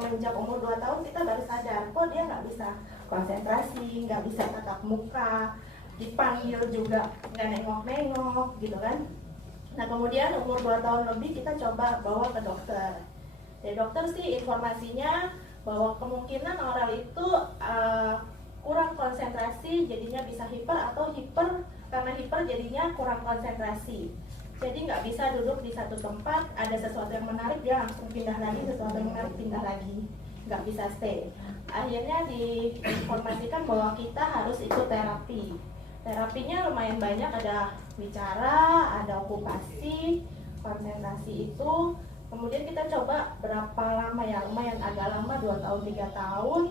semenjak umur 2 tahun kita baru sadar kok dia nggak bisa konsentrasi, nggak bisa tatap muka, dipanggil juga nggak nengok-nengok gitu kan. Nah kemudian umur 2 tahun lebih kita coba bawa ke dokter. Dari dokter sih informasinya bahwa kemungkinan oral itu kurang konsentrasi, jadinya bisa hiper, atau hiper karena hiper jadinya kurang konsentrasi. Jadi nggak bisa duduk di satu tempat, ada sesuatu yang menarik dia langsung pindah lagi, sesuatu yang menarik pindah lagi, nggak bisa stay. Akhirnya diinformasikan bahwa kita harus ikut terapi. Terapinya lumayan banyak, ada bicara, ada okupasi, konsentrasi itu. Kemudian kita coba berapa lama ya, lumayan agak lama, 2 tahun 3 tahun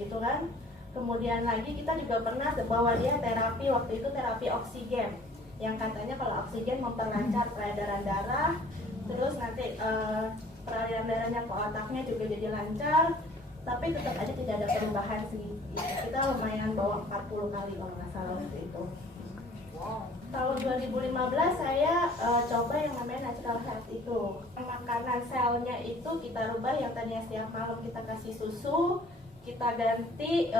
gitu kan. Kemudian lagi kita juga pernah bawa dia terapi, waktu itu terapi oksigen, yang katanya kalau oksigen memperlancar peredaran darah, terus nanti peralihan darahnya ke otaknya juga jadi lancar, tapi tetap aja tidak ada perubahan sih. Kita lumayan bawa 40 kali kalau nggak salah waktu itu. Tahun 2015 saya coba yang namanya natural health itu. Makanan selnya itu kita rubah, yang tadinya setiap malam kita kasih susu, kita ganti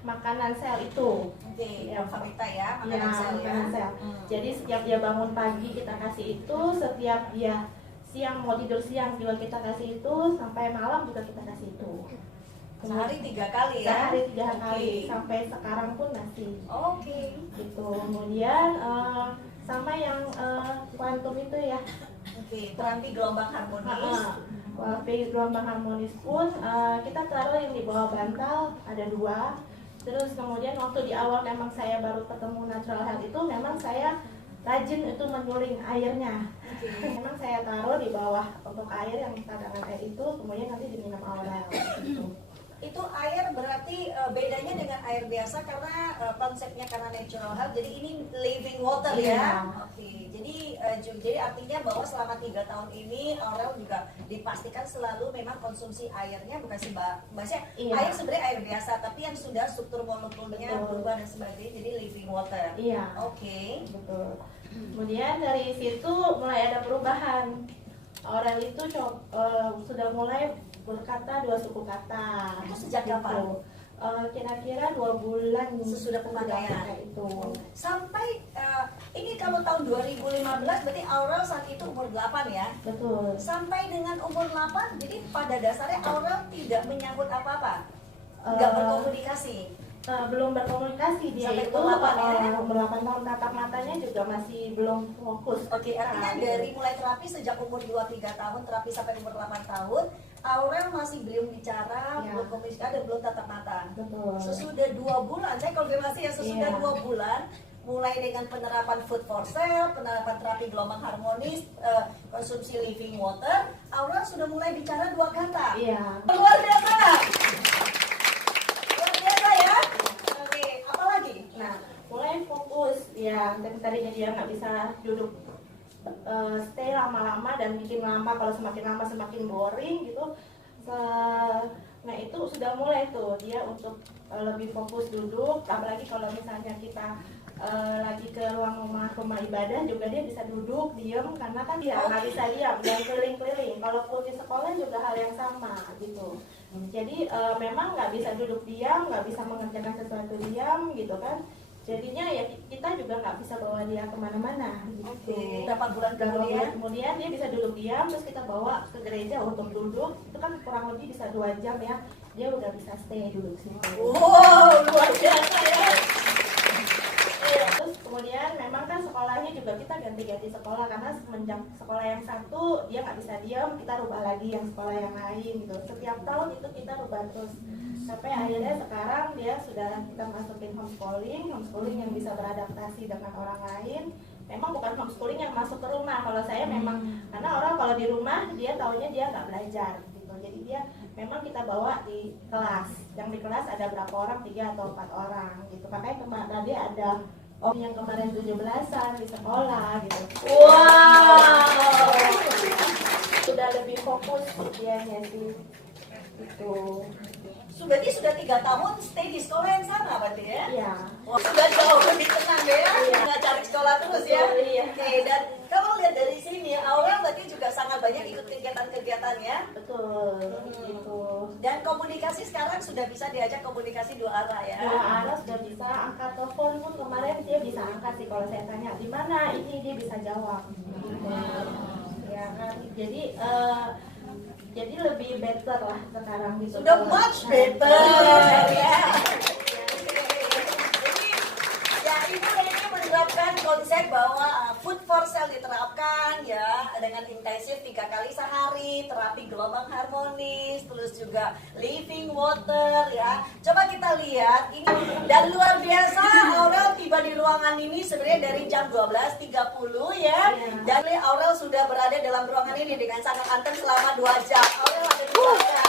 makanan sel itu. Oke, yang Vita ya, makanan sel ya. Sel. Jadi setiap dia bangun pagi kita kasih itu, setiap dia siang mau tidur siang juga kita kasih itu, sampai malam juga kita kasih itu. Sehari 3 kali ya? Sehari 3 kali, sampai sekarang pun masih. Oke. Gitu. Kemudian sama yang kuantum itu ya. Oke, terapi gelombang harmonis. Terapi gelombang harmonis pun kita taruh yang di bawah bantal, ada 2. Terus kemudian waktu di awal memang saya baru ketemu natural health itu, memang saya rajin itu menyuling airnya. Memang saya taruh di bawah untuk air yang cadangan air itu, kemudian nanti diminum oral gitu. Itu air berarti bedanya dengan air biasa karena konsepnya karena natural health, jadi ini living water ya. Oke, jadi artinya bahwa selama 3 tahun ini Aurel juga dipastikan selalu memang konsumsi airnya bukan maksudnya air sebenarnya air biasa, tapi yang sudah struktur molekulnya berubah dan sebagainya, jadi living water. Iya. Oke. Betul. Kemudian dari situ mulai ada perubahan. Aurel itu sudah mulai berkata 2 suku kata. Itu sejak kapan? Kira-kira 2 bulan sesudah pemakaian itu. Sampai ini kalau tahun 2015 berarti Aurel saat itu umur 8 ya? Betul. Sampai dengan umur 8, jadi pada dasarnya Aurel tidak menyambut apa-apa? Nggak berkomunikasi? Belum berkomunikasi, dia sampai itu umur 8 tahun, tatap matanya juga masih belum fokus. Oke, artinya dari mulai terapi sejak umur 2-3 tahun, terapi sampai umur 8 tahun, Aurel masih belum bicara, belum komunikasi, dan belum tatap mata. Betul. Sesudah 2 bulan, saya konfirmasi ya, sesudah 2 bulan, mulai dengan penerapan food for cell, penerapan terapi gelombang harmonis, konsumsi living water, Aurel sudah mulai bicara 2 kata. Iya. Luar biasa. Luar biasa ya. Oke, apa lagi? Nah, mulai fokus. Ya, tadinya dia nggak bisa duduk stay lama-lama dan bikin lama, kalau semakin lama semakin boring gitu. Nah itu sudah mulai tuh dia untuk lebih fokus duduk, apalagi kalau misalnya kita lagi ke ruang rumah ibadah juga dia bisa duduk diam, karena kan dia nggak bisa diam dan keliling-keliling. Kalaupun di sekolah juga hal yang sama gitu. Jadi memang nggak bisa duduk diam, nggak bisa mengerjakan sesuatu diam gitu kan. Jadinya ya kita juga nggak bisa bawa dia kemana-mana gitu. Berapa bulan kemudian dia bisa duduk diam, terus kita bawa ke gereja untuk duduk, itu kan kurang lebih bisa 2 jam ya, dia udah bisa stay duduk situ. Wow, luar biasa ya. Terus kemudian memang kan sekolahnya juga kita ganti-ganti sekolah, karena semenjak sekolah yang satu dia nggak bisa diam, kita rubah lagi yang sekolah yang lain gitu. Setiap tahun itu kita rubah terus. Sampai akhirnya sekarang dia sudah kita masukin homeschooling yang bisa beradaptasi dengan orang lain. Memang bukan homeschooling yang masuk ke rumah. Kalau saya memang, karena orang kalau di rumah dia taunya dia nggak belajar gitu. Jadi dia memang kita bawa di kelas. Yang di kelas ada berapa orang, 3 atau 4 orang gitu. Makanya kemarin dia ada yang kemarin 17-an di sekolah gitu. Wow. Sudah lebih fokus dianya sih. Itu. Berarti sudah 3 tahun stay di sekolah yang sama berarti ya? Iya. Wah, sudah jauh lebih tenang ya? Iya. Nggak cari sekolah terus ya? Iya. Oke, dan kalau lihat dari sini, Aurel berarti juga sangat banyak ikut kegiatan-kegiatan ya? Betul. Gitu. Dan komunikasi sekarang sudah bisa diajak komunikasi dua arah ya. Dua arah sudah bisa, angkat telepon pun kemarin dia bisa angkat sih kalau saya tanya di mana ini dia bisa jawab. Ya kan, jadi lebih better lah sekarang gitu. Sudah much better ya. Ya, Ibu ini menerapkan konsep bahwa food for cell diterapkan ya dengan intensif 3 kali sehari, terapi gelombang harmonis, terus juga living water ya. Coba kita lihat ini, dan luar biasa Aurel tiba di ruangan ini sebenarnya dari jam 12.30 ya. Dan Aurel sudah berada dalam ruangan ini dengan sangat anteng selama 2 jam. Aurel ada di belakang.